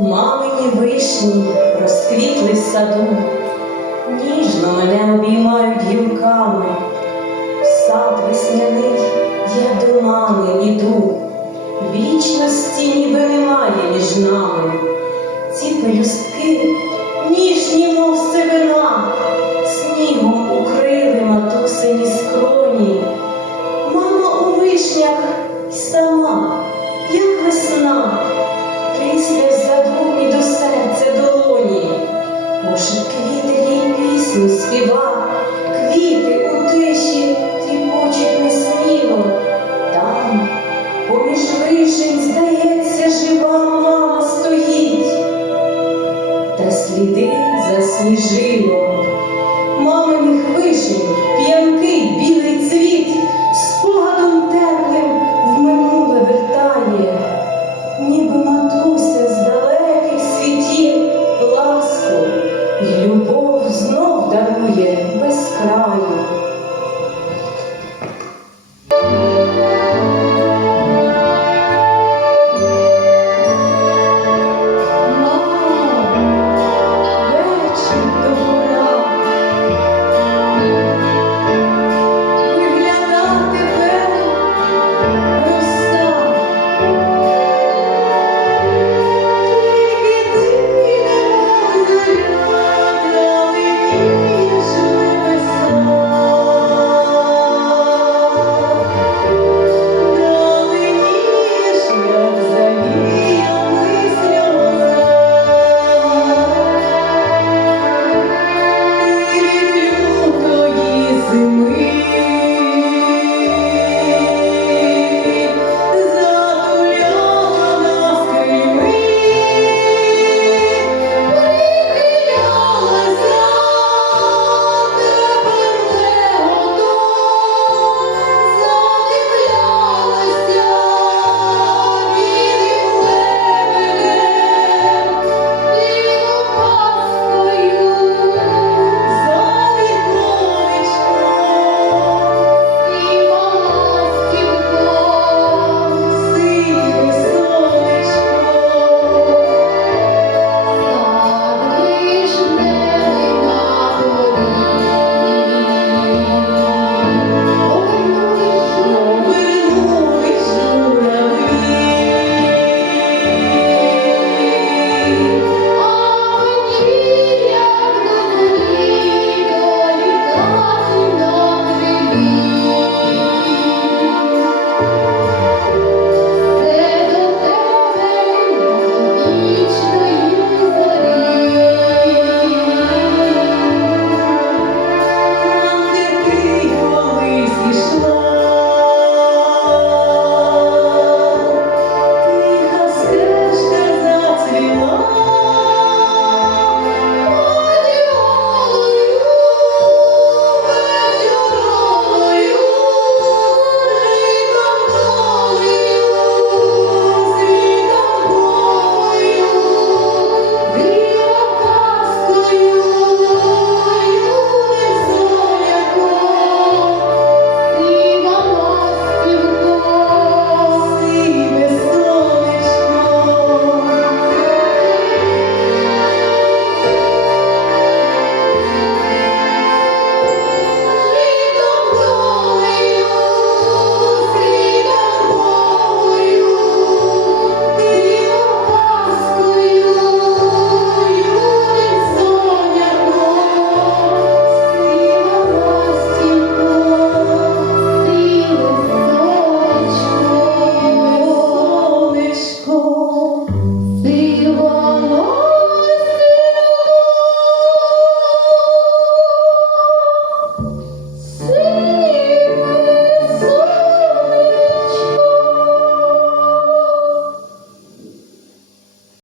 Мамині вишні розквітли в саду, ніжно мене обіймають гілками. В сад весняний я до мами іду, вічності ніби немає між нами. Ці пелюстки ніжні, мов сивина, снігом укрили матусині скроні. Мама у вишнях й сама, як весна, трісне в заду і до серця долоні. Може, квіти їй пісню співа, квіти у тиші тріпочуть несміло. Там, поміж вишень, здається, жива мама стоїть, та сліди засніжило. Маминих вишень п'янкий білий